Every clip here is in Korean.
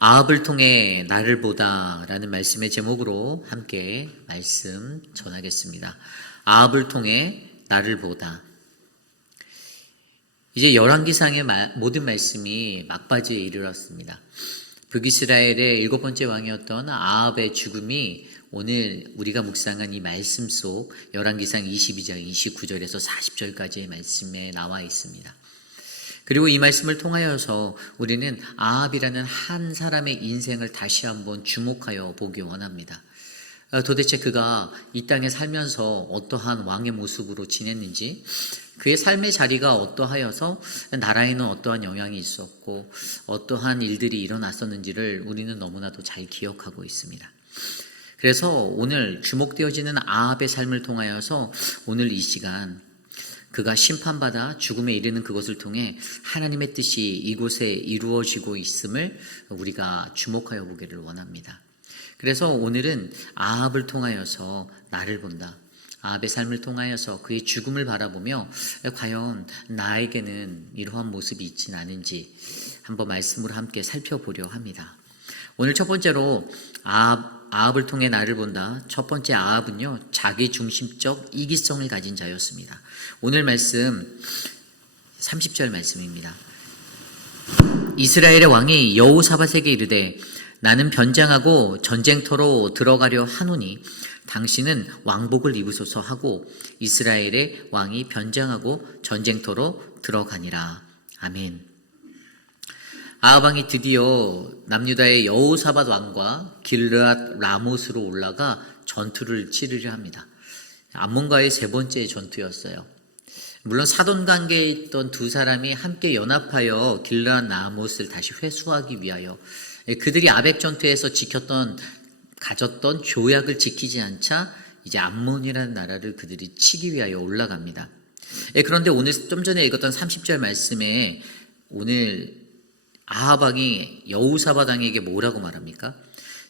아합을 통해 나를 보다라는 말씀의 제목으로 함께 말씀 전하겠습니다. 아합을 통해 나를 보다. 이제 열왕기상의 모든 말씀이 막바지에 이르렀습니다. 북이스라엘의 7번째 왕이었던 아합의 죽음이 오늘 우리가 묵상한 이 말씀 속 열왕기상 22장 29절에서 40절까지의 말씀에 나와 있습니다. 그리고 이 말씀을 통하여서 우리는 아합이라는 한 사람의 인생을 다시 한번 주목하여 보기 원합니다. 도대체 그가 이 땅에 살면서 어떠한 왕의 모습으로 지냈는지, 그의 삶의 자리가 어떠하여서 나라에는 어떠한 영향이 있었고 어떠한 일들이 일어났었는지를 우리는 너무나도 잘 기억하고 있습니다. 그래서 오늘 주목되어지는 아합의 삶을 통하여서 오늘 이 시간 그가 심판받아 죽음에 이르는 그것을 통해 하나님의 뜻이 이곳에 이루어지고 있음을 우리가 주목하여 보기를 원합니다. 그래서 오늘은 아합을 통하여서 나를 본다. 아합의 삶을 통하여서 그의 죽음을 바라보며 과연 나에게는 이러한 모습이 있진 않은지 한번 말씀으로 함께 살펴보려 합니다. 오늘 첫 번째로 아합을 통해 나를 본다. 첫 번째 아합은요, 자기 중심적 이기성을 가진 자였습니다. 오늘 말씀 30절 말씀입니다. 이스라엘의 왕이 여호사밧에게 이르되 나는 변장하고 전쟁터로 들어가려 하노니 당신은 왕복을 입으소서 하고 이스라엘의 왕이 변장하고 전쟁터로 들어가니라. 아멘. 아합 왕이 드디어 남유다의 여호사밧 왕과 길르앗 라못으로 올라가 전투를 치르려 합니다. 암몬과의 세 번째 전투였어요. 물론 사돈 관계에 있던 두 사람이 함께 연합하여 길르앗 라못을 다시 회수하기 위하여 그들이 아벡 전투에서 가졌던 조약을 지키지 않자 이제 암몬이라는 나라를 그들이 치기 위하여 올라갑니다. 그런데 오늘 좀 전에 읽었던 30절 말씀에 오늘 아합 왕이 여호사밧 왕에게 뭐라고 말합니까?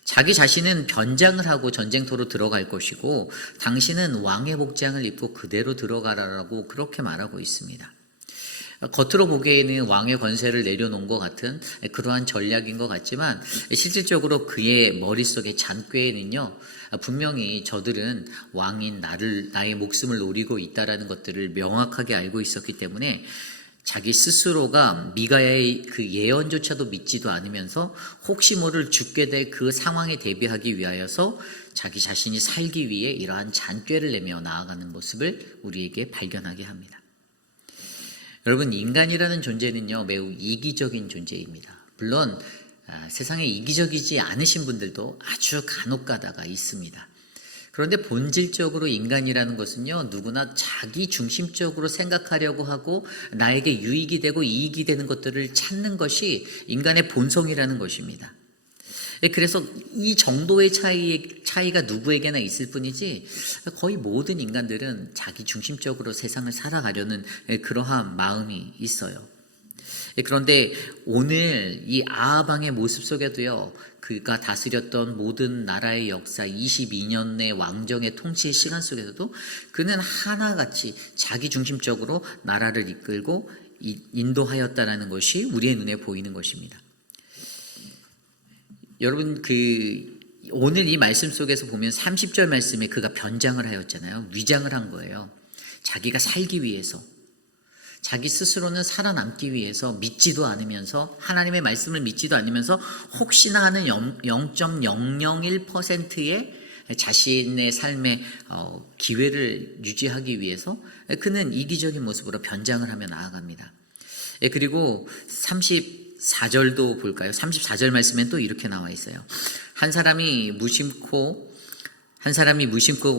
자기 자신은 변장을 하고 전쟁터로 들어갈 것이고 당신은 왕의 복장을 입고 그대로 들어가라라고 그렇게 말하고 있습니다. 겉으로 보기에는 왕의 권세를 내려놓은 것 같은 그러한 전략인 것 같지만 실질적으로 그의 머릿속의 잔꾀에는요, 분명히 저들은 왕인 나의 목숨을 노리고 있다라는 것들을 명확하게 알고 있었기 때문에 자기 스스로가 미가야의 그 예언조차도 믿지도 않으면서 혹시 모를 죽게 될 그 상황에 대비하기 위하여서 자기 자신이 살기 위해 이러한 잔꾀를 내며 나아가는 모습을 우리에게 발견하게 합니다. 여러분, 인간이라는 존재는요, 매우 이기적인 존재입니다. 물론 세상에 이기적이지 않으신 분들도 아주 간혹 가다가 있습니다. 그런데 본질적으로 인간이라는 것은요, 누구나 자기 중심적으로 생각하려고 하고 나에게 유익이 되고 이익이 되는 것들을 찾는 것이 인간의 본성이라는 것입니다. 그래서 이 정도의 차이가 누구에게나 있을 뿐이지 거의 모든 인간들은 자기 중심적으로 세상을 살아가려는 그러한 마음이 있어요. 그런데 오늘 이 아합 왕의 모습 속에도요, 그가 다스렸던 모든 나라의 역사 22년의 왕정의 통치의 시간 속에서도 그는 하나같이 자기 중심적으로 나라를 이끌고 인도하였다라는 것이 우리의 눈에 보이는 것입니다. 여러분, 오늘 이 말씀 속에서 보면 30절 말씀에 그가 변장을 하였잖아요. 위장을 한 거예요. 자기가 살기 위해서. 자기 스스로는 살아남기 위해서 믿지도 않으면서, 하나님의 말씀을 믿지도 않으면서 혹시나 하는 0.001%의 자신의 삶의 기회를 유지하기 위해서 그는 이기적인 모습으로 변장을 하며 나아갑니다. 그리고 34절도 볼까요? 34절 말씀엔 또 이렇게 나와 있어요. 한 사람이 무심코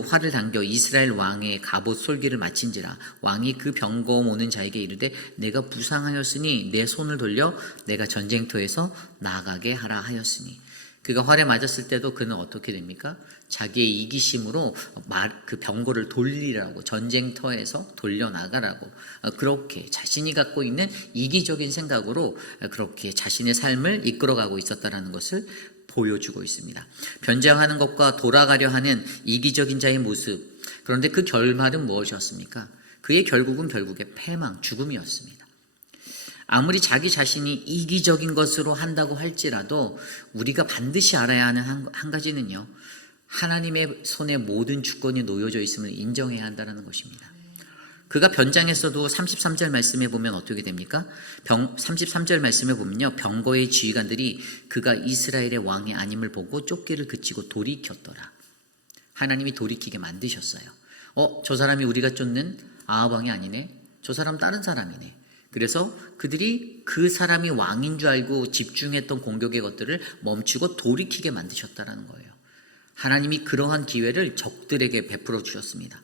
활을 당겨 이스라엘 왕의 갑옷 솔기를 마친지라 왕이 그 병거음 오는 자에게 이르되 내가 부상하였으니 내 손을 돌려 내가 전쟁터에서 나아가게 하라 하였으니, 그가 활에 맞았을 때도 그는 어떻게 됩니까? 자기의 이기심으로 그 병거를 돌리라고, 전쟁터에서 돌려나가라고, 그렇게 자신이 갖고 있는 이기적인 생각으로 그렇게 자신의 삶을 이끌어가고 있었다는 것을 보여주고 있습니다. 변장하는 것과 돌아가려 하는 이기적인 자의 모습. 그런데 그 결말은 무엇이었습니까? 그의 결국은 결국에 패망, 죽음이었습니다. 아무리 자기 자신이 이기적인 것으로 한다고 할지라도 우리가 반드시 알아야 하는 한 가지는요. 하나님의 손에 모든 주권이 놓여져 있음을 인정해야 한다는 것입니다. 그가 변장했어도 33절 말씀에 보면 어떻게 됩니까? 33절 말씀에 보면요. 병거의 지휘관들이 그가 이스라엘의 왕이 아님을 보고 쫓기를 그치고 돌이켰더라. 하나님이 돌이키게 만드셨어요. 저 사람이 우리가 쫓는 아합 왕이 아니네. 저 사람 다른 사람이네. 그래서 그들이 그 사람이 왕인 줄 알고 집중했던 공격의 것들을 멈추고 돌이키게 만드셨다는 거예요. 하나님이 그러한 기회를 적들에게 베풀어 주셨습니다.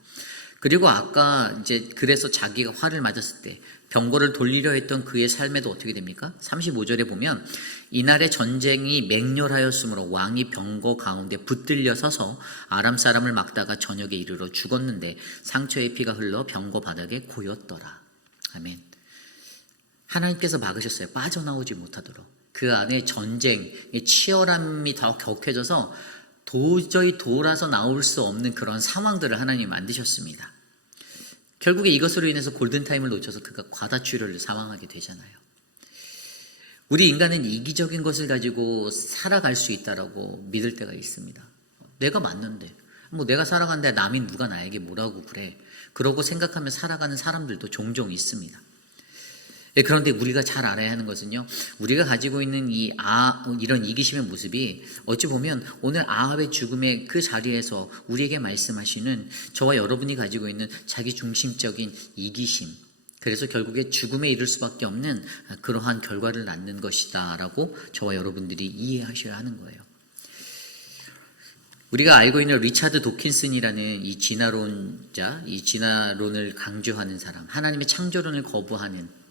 그리고 아까 이제 그래서 자기가 화를 맞았을 때 병거를 돌리려 했던 그의 삶에도 어떻게 됩니까? 35절에 보면 이날의 전쟁이 맹렬하였으므로 왕이 병거 가운데 붙들려 서서 아람 사람을 막다가 저녁에 이르러 죽었는데 상처의 피가 흘러 병거 바닥에 고였더라. 아멘. 하나님께서 막으셨어요. 빠져나오지 못하도록. 그 안에 전쟁의 치열함이 더 격해져서 도저히 돌아서 나올 수 없는 그런 상황들을 하나님이 만드셨습니다. 결국에 이것으로 인해서 골든타임을 놓쳐서 그가 과다출혈을 사망하게 되잖아요. 우리 인간은 이기적인 것을 가지고 살아갈 수 있다라고 믿을 때가 있습니다. 내가 맞는데, 내가 살아가는데 남이 누가 나에게 뭐라고 그래. 그러고 생각하며 살아가는 사람들도 종종 있습니다. 그런데 우리가 잘 알아야 하는 것은요, 우리가 가지고 있는 이런 이기심의 모습이 어찌 보면 오늘 아합의 죽음의 그 자리에서 우리에게 말씀하시는 저와 여러분이 가지고 있는 자기 중심적인 이기심, 그래서 결국에 죽음에 이를 수밖에 없는 그러한 결과를 낳는 것이다 라고 저와 여러분들이 이해하셔야 하는 거예요. 우리가 알고 있는 리차드 도킨슨이라는 이 진화론자, 이 진화론을 강조하는 사람, 하나님의 창조론을 거부하는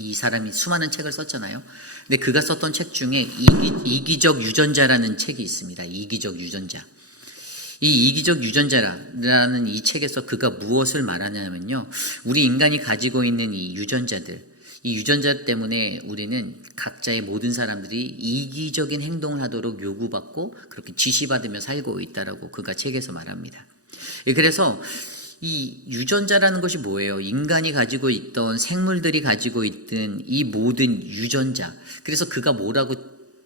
이 사람이 수많은 책을 썼잖아요. 근데 그가 썼던 책 중에 이기적 유전자라는 책이 있습니다. 이기적 유전자. 이 이기적 유전자라는 이 책에서 그가 무엇을 말하냐면요. 우리 인간이 가지고 있는 이 유전자들, 이 유전자 때문에 우리는 각자의 모든 사람들이 이기적인 행동을 하도록 요구받고 그렇게 지시받으며 살고 있다라고 그가 책에서 말합니다. 그래서 이 유전자라는 것이 뭐예요? 인간이 가지고 있던 생물들이 가지고 있던 이 모든 유전자. 그래서 그가 뭐라고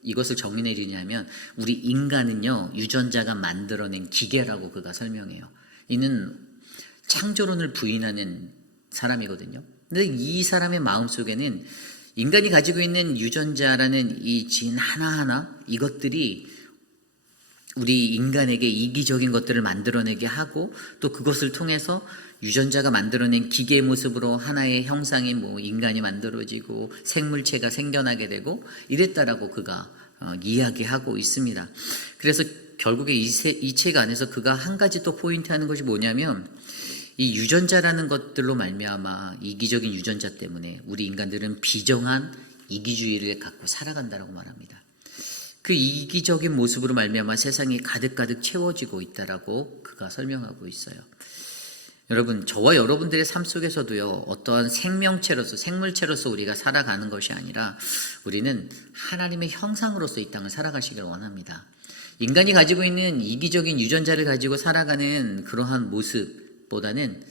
이것을 정의 내리냐면 우리 인간은요 유전자가 만들어낸 기계라고 그가 설명해요. 이는 창조론을 부인하는 사람이거든요. 근데 이 사람의 마음속에는 인간이 가지고 있는 유전자라는 이 진 하나하나 이것들이 우리 인간에게 이기적인 것들을 만들어내게 하고 또 그것을 통해서 유전자가 만들어낸 기계의 모습으로 하나의 형상의 인간이 만들어지고 생물체가 생겨나게 되고 이랬다라고 그가 이야기하고 있습니다. 그래서 결국에 이 책 안에서 그가 한 가지 또 포인트하는 것이 뭐냐면 이 유전자라는 것들로 말미암아 이기적인 유전자 때문에 우리 인간들은 비정한 이기주의를 갖고 살아간다라고 말합니다. 그 이기적인 모습으로 말미암아 세상이 가득가득 채워지고 있다라고 그가 설명하고 있어요. 여러분, 저와 여러분들의 삶 속에서도요, 어떠한 생물체로서 우리가 살아가는 것이 아니라 우리는 하나님의 형상으로서 이 땅을 살아가시길 원합니다. 인간이 가지고 있는 이기적인 유전자를 가지고 살아가는 그러한 모습보다는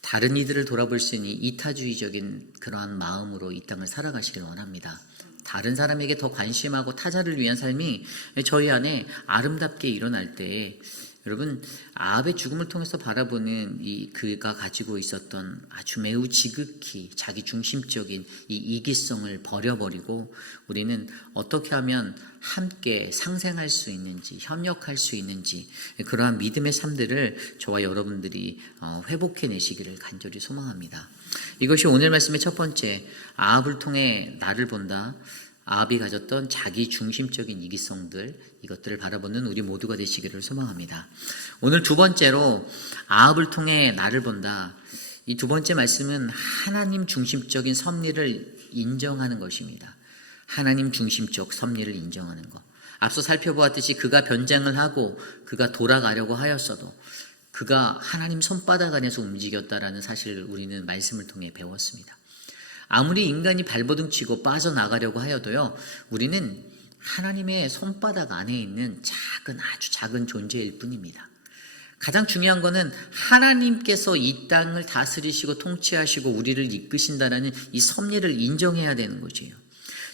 다른 이들을 돌아볼 수 있는 이타주의적인 그러한 마음으로 이 땅을 살아가시길 원합니다. 다른 사람에게 더 관심하고 타자를 위한 삶이 저희 안에 아름답게 일어날 때 여러분 아합의 죽음을 통해서 바라보는 그가 가지고 있었던 아주 매우 지극히 자기 중심적인 이 이기성을 버려버리고 우리는 어떻게 하면 함께 상생할 수 있는지 협력할 수 있는지 그러한 믿음의 삶들을 저와 여러분들이 회복해내시기를 간절히 소망합니다. 이것이 오늘 말씀의 첫 번째, 아합을 통해 나를 본다. 아합이 가졌던 자기 중심적인 이기성들, 이것들을 바라보는 우리 모두가 되시기를 소망합니다. 오늘 두 번째로 아합을 통해 나를 본다. 이 두 번째 말씀은 하나님 중심적인 섭리를 인정하는 것입니다. 하나님 중심적 섭리를 인정하는 것. 앞서 살펴보았듯이 그가 변장을 하고 그가 돌아가려고 하였어도 그가 하나님 손바닥 안에서 움직였다라는 사실을 우리는 말씀을 통해 배웠습니다. 아무리 인간이 발버둥 치고 빠져나가려고 하여도요, 우리는 하나님의 손바닥 안에 있는 아주 작은 존재일 뿐입니다. 가장 중요한 거는 하나님께서 이 땅을 다스리시고 통치하시고 우리를 이끄신다라는 이 섭리를 인정해야 되는 거지요.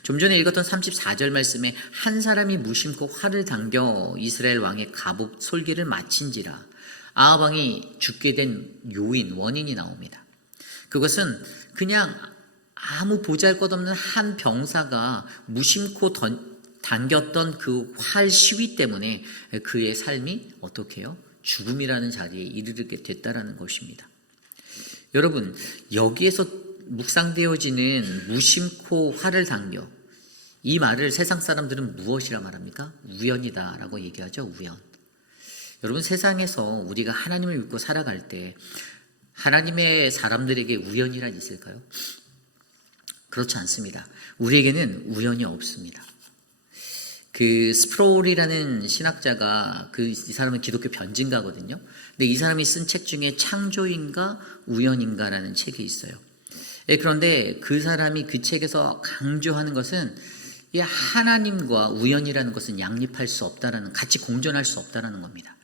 좀 전에 읽었던 34절 말씀에 한 사람이 무심코 활을 당겨 이스라엘 왕의 갑옷 솔기를 마친지라. 아합 왕이 죽게 된 요인, 원인이 나옵니다. 그것은 그냥 아무 보잘것없는 한 병사가 무심코 당겼던 그 활 시위 때문에 그의 삶이 어떻게 해요? 죽음이라는 자리에 이르게 됐다라는 것입니다. 여러분, 여기에서 묵상되어지는 무심코 활을 당겨, 이 말을 세상 사람들은 무엇이라 말합니까? 우연이다라고 얘기하죠. 우연. 여러분, 세상에서 우리가 하나님을 믿고 살아갈 때 하나님의 사람들에게 우연이란 있을까요? 그렇지 않습니다. 우리에게는 우연이 없습니다. 그 스프롤이라는 신학자가 이 사람은 기독교 변증가거든요. 근데 이 사람이 쓴 책 중에 창조인가 우연인가라는 책이 있어요. 그런데 그 사람이 그 책에서 강조하는 것은 이 하나님과 우연이라는 것은 양립할 수 없다라는, 같이 공존할 수 없다라는 겁니다.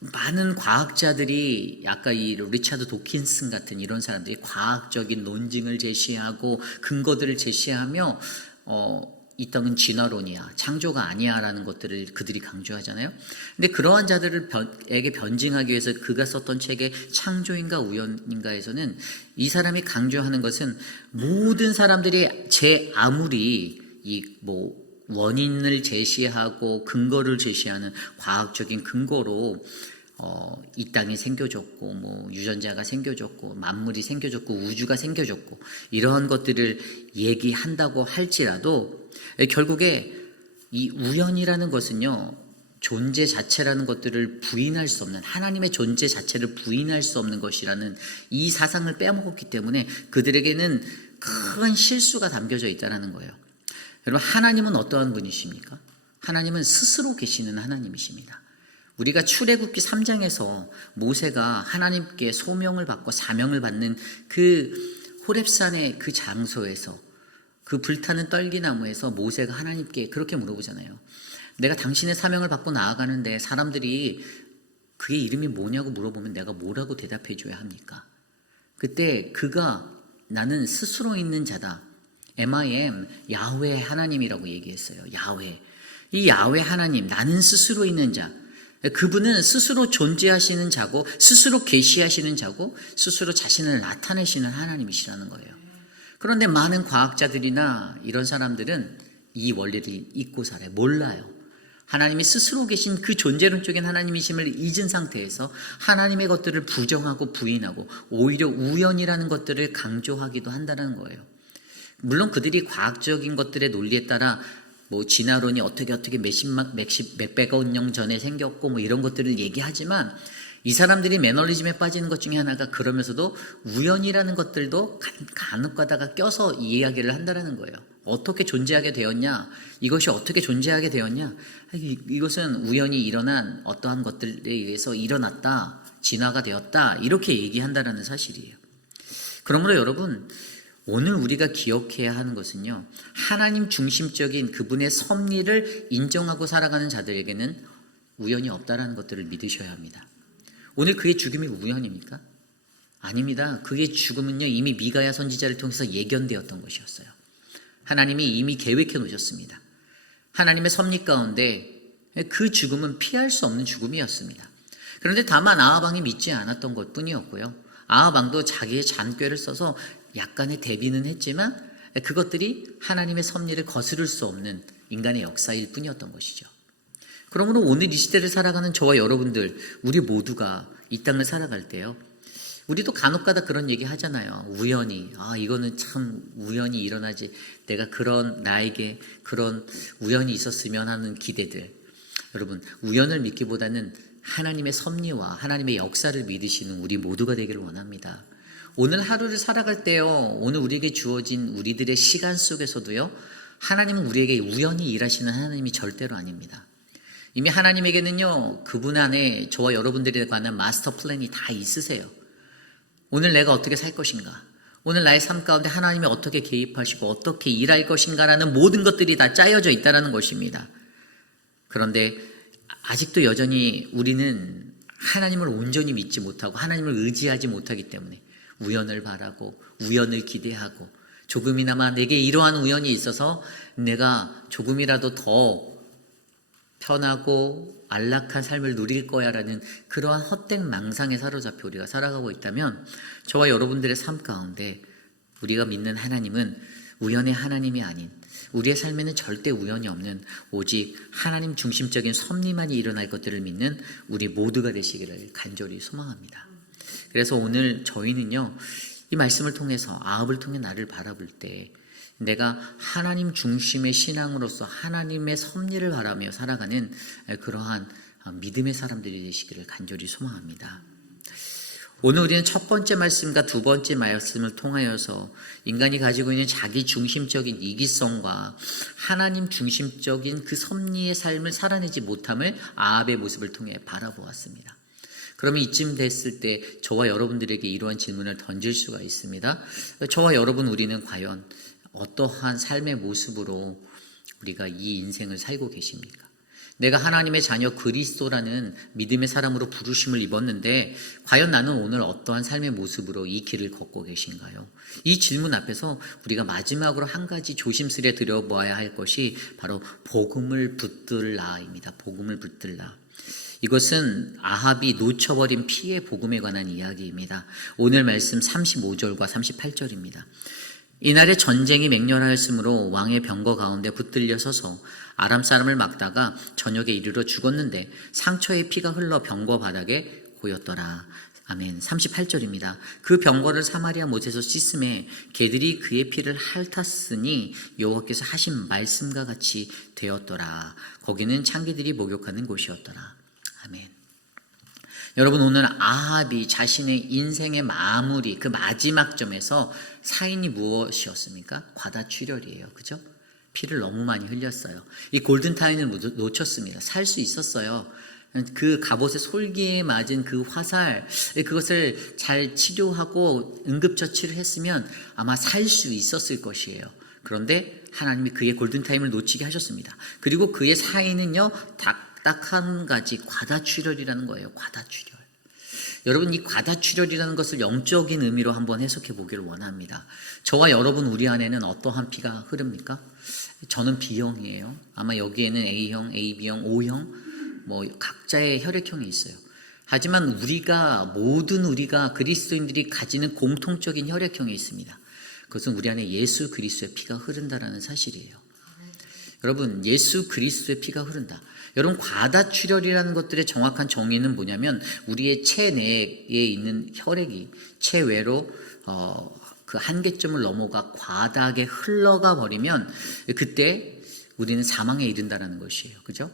많은 과학자들이 아까 이 리차드 도킨슨 같은 이런 사람들이 과학적인 논증을 제시하고 근거들을 제시하며 이 땅은 진화론이야, 창조가 아니야 라는 것들을 그들이 강조하잖아요. 근데 그러한 자들에게 변증하기 위해서 그가 썼던 책의 창조인가 우연인가에서는 이 사람이 강조하는 것은 모든 사람들이 아무리 원인을 제시하고 근거를 제시하는 과학적인 근거로 이 땅이 생겨졌고 유전자가 생겨졌고 만물이 생겨졌고 우주가 생겨졌고 이러한 것들을 얘기한다고 할지라도 결국에 이 우연이라는 것은요, 존재 자체라는 것들을 부인할 수 없는, 하나님의 존재 자체를 부인할 수 없는 것이라는 이 사상을 빼먹었기 때문에 그들에게는 큰 실수가 담겨져 있다는 거예요. 여러분, 하나님은 어떠한 분이십니까? 하나님은 스스로 계시는 하나님이십니다. 우리가 출애굽기 3장에서 모세가 하나님께 소명을 받고 사명을 받는 그 호렙산의 그 장소에서, 그 불타는 떨기나무에서 모세가 하나님께 그렇게 물어보잖아요. 내가 당신의 사명을 받고 나아가는데 사람들이 그의 이름이 뭐냐고 물어보면 내가 뭐라고 대답해 줘야 합니까? 그때 그가 나는 스스로 있는 자다, MIM, 야훼 하나님이라고 얘기했어요. 야훼. 이 야훼 하나님, 나는 스스로 있는 자, 그분은 스스로 존재하시는 자고 스스로 계시하시는 자고 스스로 자신을 나타내시는 하나님이시라는 거예요. 그런데 많은 과학자들이나 이런 사람들은 이 원리를 잊고 살아요. 몰라요. 하나님이 스스로 계신 그 존재론적인 하나님이심을 잊은 상태에서 하나님의 것들을 부정하고 부인하고 오히려 우연이라는 것들을 강조하기도 한다는 거예요. 물론 그들이 과학적인 것들의 논리에 따라 진화론이 어떻게 몇백억 년 전에 생겼고 이런 것들을 얘기하지만 이 사람들이 매너리즘에 빠지는 것 중에 하나가 그러면서도 우연이라는 것들도 간혹 가다가 껴서 이야기를 한다는 거예요. 어떻게 존재하게 되었냐? 이것이 어떻게 존재하게 되었냐? 이것은 우연히 일어난 어떠한 것들에 의해서 일어났다, 진화가 되었다, 이렇게 얘기한다는 사실이에요. 그러므로 여러분, 오늘 우리가 기억해야 하는 것은요, 하나님 중심적인 그분의 섭리를 인정하고 살아가는 자들에게는 우연이 없다라는 것들을 믿으셔야 합니다. 오늘 그의 죽음이 우연입니까? 아닙니다. 그의 죽음은요, 이미 미가야 선지자를 통해서 예견되었던 것이었어요. 하나님이 이미 계획해 놓으셨습니다. 하나님의 섭리 가운데 그 죽음은 피할 수 없는 죽음이었습니다. 그런데 다만 아합 왕이 믿지 않았던 것 뿐이었고요. 아합 왕도 자기의 잔꾀를 써서 약간의 대비는 했지만 그것들이 하나님의 섭리를 거스를 수 없는 인간의 역사일 뿐이었던 것이죠. 그러므로 오늘 이 시대를 살아가는 저와 여러분들, 우리 모두가 이 땅을 살아갈 때요, 우리도 간혹가다 그런 얘기 하잖아요. 우연히, 이거는 참 우연히 일어나지, 내가 나에게 그런 우연이 있었으면 하는 기대들. 여러분, 우연을 믿기보다는 하나님의 섭리와 하나님의 역사를 믿으시는 우리 모두가 되기를 원합니다. 오늘 하루를 살아갈 때요, 오늘 우리에게 주어진 우리들의 시간 속에서도요, 하나님은 우리에게 우연히 일하시는 하나님이 절대로 아닙니다. 이미 하나님에게는요, 그분 안에 저와 여러분들에 관한 마스터 플랜이 다 있으세요. 오늘 내가 어떻게 살 것인가, 오늘 나의 삶 가운데 하나님이 어떻게 개입하시고 어떻게 일할 것인가라는 모든 것들이 다 짜여져 있다는 것입니다. 그런데 아직도 여전히 우리는 하나님을 온전히 믿지 못하고 하나님을 의지하지 못하기 때문에 우연을 바라고 우연을 기대하고 조금이나마 내게 이러한 우연이 있어서 내가 조금이라도 더 편하고 안락한 삶을 누릴 거야라는 그러한 헛된 망상에 사로잡혀 우리가 살아가고 있다면 저와 여러분들의 삶 가운데 우리가 믿는 하나님은 우연의 하나님이 아닌 우리의 삶에는 절대 우연이 없는 오직 하나님 중심적인 섭리만이 일어날 것들을 믿는 우리 모두가 되시기를 간절히 소망합니다. 그래서 오늘 저희는요, 이 말씀을 통해서 아합을 통해 나를 바라볼 때 내가 하나님 중심의 신앙으로서 하나님의 섭리를 바라며 살아가는 그러한 믿음의 사람들이 되시기를 간절히 소망합니다. 오늘 우리는 첫 번째 말씀과 두 번째 말씀을 통하여서 인간이 가지고 있는 자기 중심적인 이기성과 하나님 중심적인 그 섭리의 삶을 살아내지 못함을 아합의 모습을 통해 바라보았습니다. 그러면 이쯤 됐을 때 저와 여러분들에게 이러한 질문을 던질 수가 있습니다. 저와 여러분, 우리는 과연 어떠한 삶의 모습으로 우리가 이 인생을 살고 계십니까? 내가 하나님의 자녀 그리스도라는 믿음의 사람으로 부르심을 입었는데 과연 나는 오늘 어떠한 삶의 모습으로 이 길을 걷고 계신가요? 이 질문 앞에서 우리가 마지막으로 한 가지 조심스레 들여보아야 할 것이 바로 복음을 붙들라입니다. 복음을 붙들라. 이것은 아합이 놓쳐버린 피의 복음에 관한 이야기입니다. 오늘 말씀 35절과 38절입니다. 이날에 전쟁이 맹렬하였으므로 왕의 병거 가운데 붙들려 서서 아람 사람을 막다가 저녁에 이르러 죽었는데 상처의 피가 흘러 병거 바닥에 고였더라. 아멘. 38절입니다. 그 병거를 사마리아 못에서 씻음에 개들이 그의 피를 핥았으니 여호와께서 하신 말씀과 같이 되었더라. 거기는 창기들이 목욕하는 곳이었더라. 아멘. 여러분, 오늘 아합이 자신의 인생의 마무리, 그 마지막 점에서 사인이 무엇이었습니까? 과다출혈이에요. 그죠? 피를 너무 많이 흘렸어요. 이 골든타임을 놓쳤습니다. 살 수 있었어요. 그 갑옷의 솔기에 맞은 그 화살, 그것을 잘 치료하고 응급처치를 했으면 아마 살 수 있었을 것이에요. 그런데 하나님이 그의 골든타임을 놓치게 하셨습니다. 그리고 그의 사인은요, 딱 한 가지, 과다출혈이라는 거예요. 과다출혈. 여러분, 이 과다출혈이라는 것을 영적인 의미로 한번 해석해 보기를 원합니다. 저와 여러분, 우리 안에는 어떠한 피가 흐릅니까? 저는 B형이에요. 아마 여기에는 A형, AB형, O형, 각자의 혈액형이 있어요. 하지만 모든 우리가 그리스도인들이 가지는 공통적인 혈액형이 있습니다. 그것은 우리 안에 예수 그리스도의 피가 흐른다라는 사실이에요. 여러분, 예수 그리스도의 피가 흐른다. 여러분, 과다출혈이라는 것들의 정확한 정의는 뭐냐면 우리의 체내에 있는 혈액이 체외로 그 한계점을 넘어가 과다하게 흘러가 버리면 그때 우리는 사망에 이른다라는 것이에요. 그죠?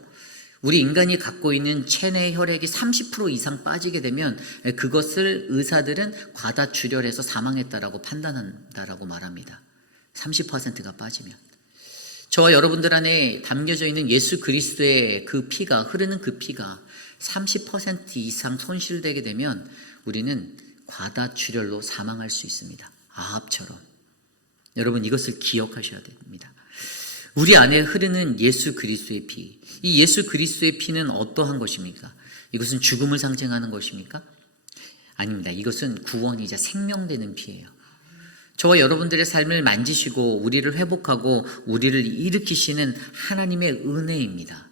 우리 인간이 갖고 있는 체내 혈액이 30% 이상 빠지게 되면 그것을 의사들은 과다출혈해서 사망했다라고 판단한다라고 말합니다. 30%가 빠지면. 저와 여러분들 안에 담겨져 있는 예수 그리스도의 그 피가, 흐르는 그 피가 30% 이상 손실되게 되면 우리는 과다출혈로 사망할 수 있습니다. 아합처럼. 여러분, 이것을 기억하셔야 됩니다. 우리 안에 흐르는 예수 그리스도의 피, 이 예수 그리스도의 피는 어떠한 것입니까? 이것은 죽음을 상징하는 것입니까? 아닙니다. 이것은 구원이자 생명되는 피예요. 저와 여러분들의 삶을 만지시고 우리를 회복하고 우리를 일으키시는 하나님의 은혜입니다.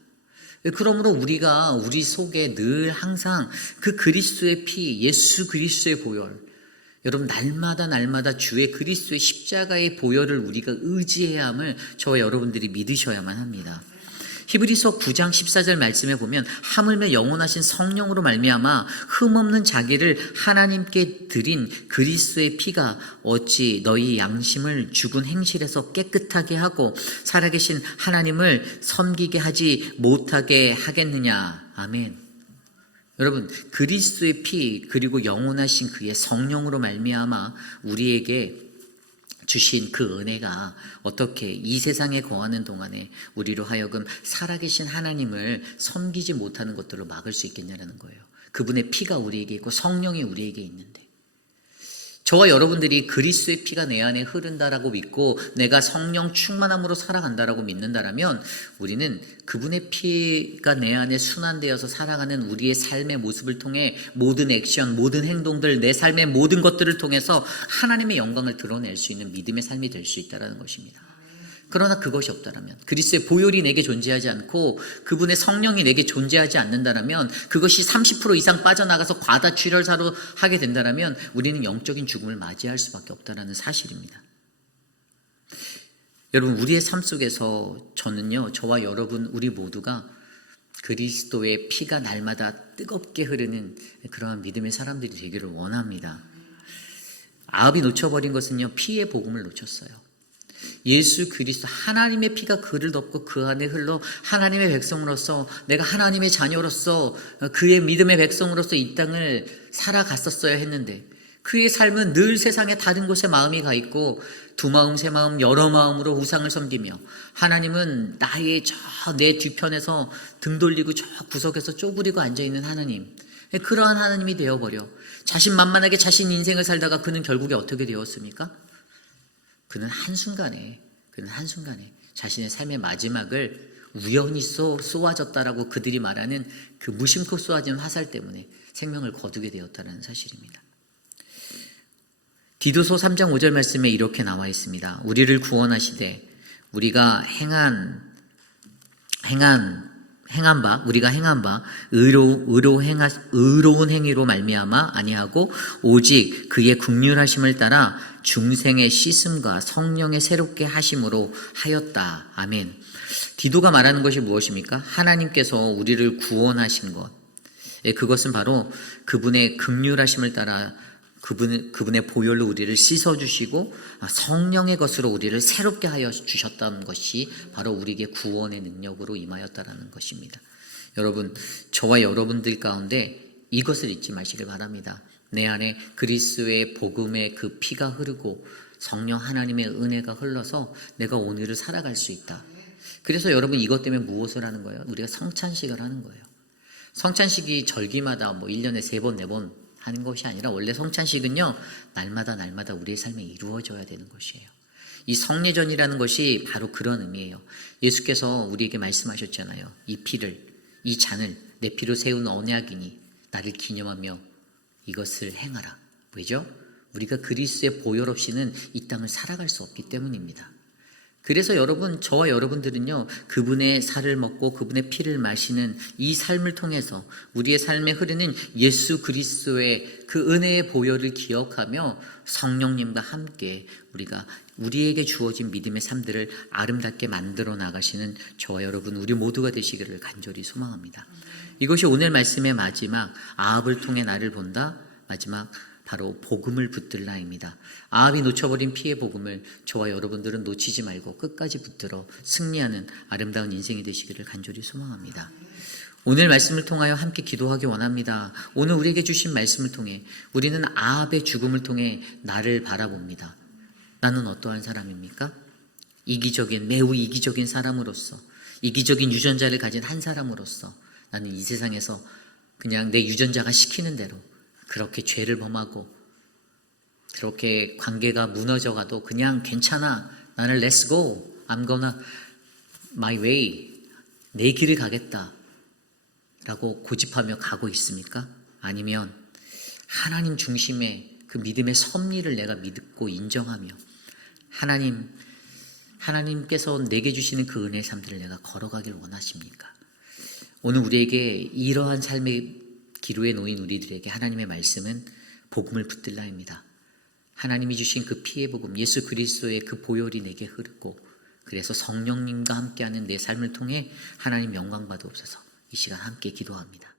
그러므로 우리가 우리 속에 늘 항상 그 그리스도의 피, 예수 그리스도의 보혈, 여러분, 날마다 주의 그리스도의 십자가의 보혈을 우리가 의지해야 함을 저와 여러분들이 믿으셔야만 합니다. 히브리서 9장 14절 말씀에 보면 하물며 영원하신 성령으로 말미암아 흠없는 자기를 하나님께 드린 그리스도의 피가 어찌 너희 양심을 죽은 행실에서 깨끗하게 하고 살아계신 하나님을 섬기게 하지 못하게 하겠느냐. 아멘. 여러분, 그리스도의 피 그리고 영원하신 그의 성령으로 말미암아 우리에게 주신 그 은혜가 어떻게 이 세상에 거하는 동안에 우리로 하여금 살아계신 하나님을 섬기지 못하는 것들로 막을 수 있겠냐는 거예요. 그분의 피가 우리에게 있고 성령이 우리에게 있는데 저와 여러분들이 그리스도의 피가 내 안에 흐른다라고 믿고 내가 성령 충만함으로 살아간다라고 믿는다라면 우리는 그분의 피가 내 안에 순환되어서 살아가는 우리의 삶의 모습을 통해 모든 액션, 모든 행동들, 내 삶의 모든 것들을 통해서 하나님의 영광을 드러낼 수 있는 믿음의 삶이 될 수 있다는 것입니다. 그러나 그것이 없다라면, 그리스도의 보혈이 내게 존재하지 않고 그분의 성령이 내게 존재하지 않는다라면, 그것이 30% 이상 빠져나가서 과다출혈사로 하게 된다라면 우리는 영적인 죽음을 맞이할 수밖에 없다라는 사실입니다. 여러분, 우리의 삶 속에서 저는요, 저와 여러분 우리 모두가 그리스도의 피가 날마다 뜨겁게 흐르는 그러한 믿음의 사람들이 되기를 원합니다. 아합이 놓쳐버린 것은요, 피의 복음을 놓쳤어요. 예수 그리스도 하나님의 피가 그를 덮고 그 안에 흘러 하나님의 백성으로서, 내가 하나님의 자녀로서 그의 믿음의 백성으로서 이 땅을 살아갔었어야 했는데, 그의 삶은 늘 세상에 다른 곳에 마음이 가 있고 두 마음 세 마음 여러 마음으로 우상을 섬기며, 하나님은 나의 저 내 뒤편에서 등 돌리고 저 구석에서 쪼그리고 앉아있는 하나님, 그러한 하나님이 되어버려 자신만만하게 자신 인생을 살다가 그는 결국에 어떻게 되었습니까? 그는 한순간에 자신의 삶의 마지막을 우연히 쏘아졌다라고 그들이 말하는 그 무심코 쏘아진 화살 때문에 생명을 거두게 되었다는 사실입니다. 디도서 3장 5절 말씀에 이렇게 나와 있습니다. 우리를 구원하시되 우리가 행한 바 의로운 행위로 말미암아 아니하고 오직 그의 긍휼하심을 따라 중생의 씻음과 성령의 새롭게 하심으로 하였다. 아멘. 디도가 말하는 것이 무엇입니까? 하나님께서 우리를 구원하신 것, 그것은 바로 그분의 긍휼하심을 따라 그분의 보혈로 우리를 씻어주시고 성령의 것으로 우리를 새롭게 하여 주셨다는 것이 바로 우리에게 구원의 능력으로 임하였다는 것입니다. 여러분, 저와 여러분들 가운데 이것을 잊지 마시길 바랍니다. 내 안에 그리스도의 복음의 그 피가 흐르고 성령 하나님의 은혜가 흘러서 내가 오늘을 살아갈 수 있다. 그래서 여러분, 이것 때문에 무엇을 하는 거예요? 우리가 성찬식을 하는 거예요. 성찬식이 절기마다 1년에 3번, 4번 하는 것이 아니라, 원래 성찬식은요, 날마다 우리의 삶에 이루어져야 되는 것이에요. 이 성례전이라는 것이 바로 그런 의미예요. 예수께서 우리에게 말씀하셨잖아요. 이 잔을 내 피로 세운 언약이니 나를 기념하며 이것을 행하라. 왜죠? 우리가 그리스도의 보혈 없이는 이 땅을 살아갈 수 없기 때문입니다. 그래서 여러분, 저와 여러분들은요, 그분의 살을 먹고 그분의 피를 마시는 이 삶을 통해서 우리의 삶에 흐르는 예수 그리스도의 그 은혜의 보혈을 기억하며 성령님과 함께 우리가 우리에게 주어진 믿음의 삶들을 아름답게 만들어 나가시는 저와 여러분 우리 모두가 되시기를 간절히 소망합니다. 이것이 오늘 말씀의 마지막, 아합을 통해 나를 본다, 마지막 바로 복음을 붙들라입니다. 아합이 놓쳐버린 피의 복음을 저와 여러분들은 놓치지 말고 끝까지 붙들어 승리하는 아름다운 인생이 되시기를 간절히 소망합니다. 오늘 말씀을 통하여 함께 기도하기 원합니다. 오늘 우리에게 주신 말씀을 통해 우리는 아합의 죽음을 통해 나를 바라봅니다. 나는 어떠한 사람입니까? 매우 이기적인 사람으로서, 이기적인 유전자를 가진 한 사람으로서 나는 이 세상에서 그냥 내 유전자가 시키는 대로 그렇게 죄를 범하고 그렇게 관계가 무너져가도 그냥 괜찮아, 나는 let's go, I'm gonna my way, 내 길을 가겠다 라고 고집하며 가고 있습니까? 아니면 하나님 중심의 그 믿음의 섭리를 내가 믿고 인정하며 하나님께서 내게 주시는 그 은혜의 삶들을 내가 걸어가길 원하십니까? 오늘 우리에게 이러한 삶의 기로에 놓인 우리들에게 하나님의 말씀은 복음을 붙들라입니다. 하나님이 주신 그 피의 복음, 예수 그리스도의 그 보혈이 내게 흐르고, 그래서 성령님과 함께하는 내 삶을 통해 하나님 영광 받으옵소서. 이 시간 함께 기도합니다.